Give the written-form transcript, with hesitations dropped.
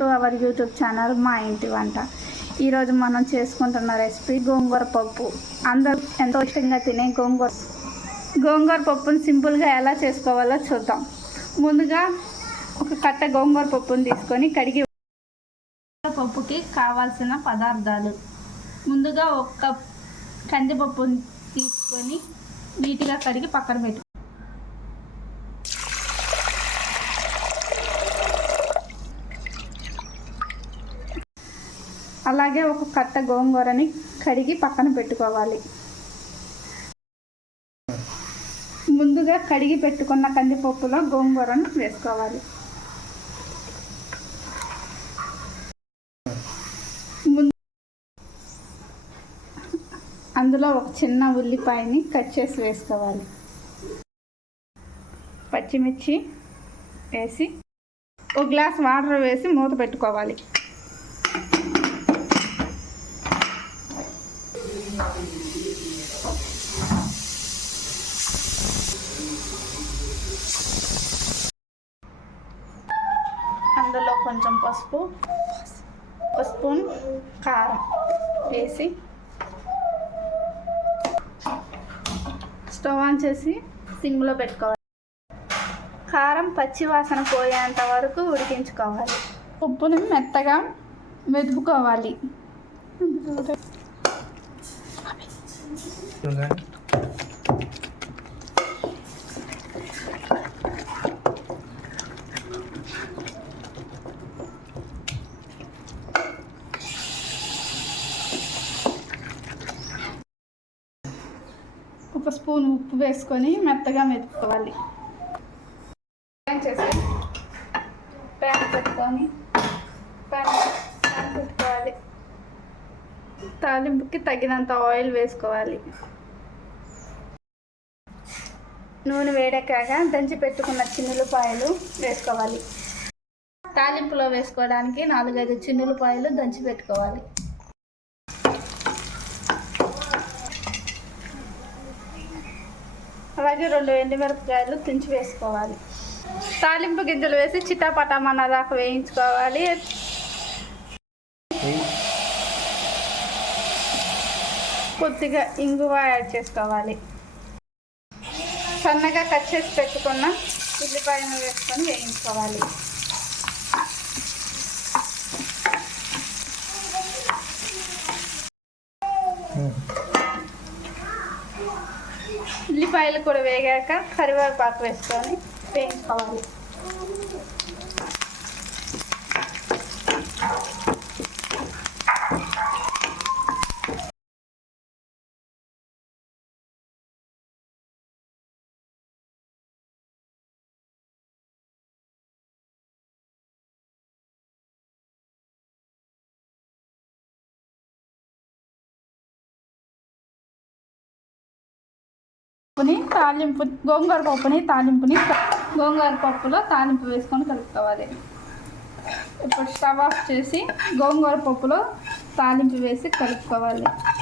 To our YouTube channel మా ఇంటి వంట. ఈరోజు మనం చేసుకుంటున్న రెసిపీ గోంగూర పప్పు. అందరూ ఎంతో ఇష్టంగా తినే గోంగూర పప్పుని సింపుల్గా ఎలా చేసుకోవాలో చూద్దాం. ముందుగా ఒక కట్ట గోంగూర పప్పుని తీసుకొని కడిగి, పప్పుకి కావాల్సిన పదార్థాలు: ముందుగా ఒక కప్ కందిపప్పుని తీసుకొని నీట్గా కడిగి పక్కన పెట్టు. అలాగే ఒక కట్ట గోంగూరని కడిగి పక్కన పెట్టుకోవాలి. ముందుగా కడిగి పెట్టుకున్న కందిపప్పులో గోంగూరను వేసుకోవాలి. అందులో ఒక చిన్న ఉల్లిపాయని కట్ చేసి వేసుకోవాలి. పచ్చిమిర్చి వేసి ఒక గ్లాస్ వాటర్ వేసి మూత పెట్టుకోవాలి. అందులో కొంచెం పసుపు, ఒక స్పూన్ కారం వేసి స్టవ్ ఆన్ చేసి సిమ్లో పెట్టుకోవాలి. కారం పచ్చి వాసన పోయేంత వరకు ఉడికించుకోవాలి. ఉప్పుని మెత్తగా మెదుపుకోవాలి. ఒక స్పూన్ ఉప్పు వేసుకొని మెత్తగా మెదుపుకోవాలి. ప్యాన్ పెట్టుకోవాలి. తాలింపుకి తగినంత ఆయిల్ వేసుకోవాలి. నూనె వేడెక్కాక దంచి పెట్టుకున్న చిన్నులపాయలు వేసుకోవాలి. తాలింపులో వేసుకోవడానికి 4-5 చిన్నులపాయలు దంచి పెట్టుకోవాలి. అలాగే 2 ఎండుమిరపకాయలు తుంచి వేసుకోవాలి. తాలింపు గింజలు వేసి చిటాపటామన్న దాకా వేయించుకోవాలి. కొద్దిగా ఇంగువ యాడ్ చేసుకోవాలి. సన్నగా కట్ చేసి పెట్టుకున్న ఉల్లిపాయను వేసుకొని వేయించుకోవాలి. ఉల్లిపాయలు కూడా వేగాక కరివేపాకు వేసుకొని వేయించుకోవాలి. గోంగూర పప్పులో తాలింపు వేసుకొని కలుపుకోవాలి. ఇప్పుడు స్టవ్ ఆఫ్ చేసి గోంగూర పప్పులో తాలింపు వేసి కలుపుకోవాలి.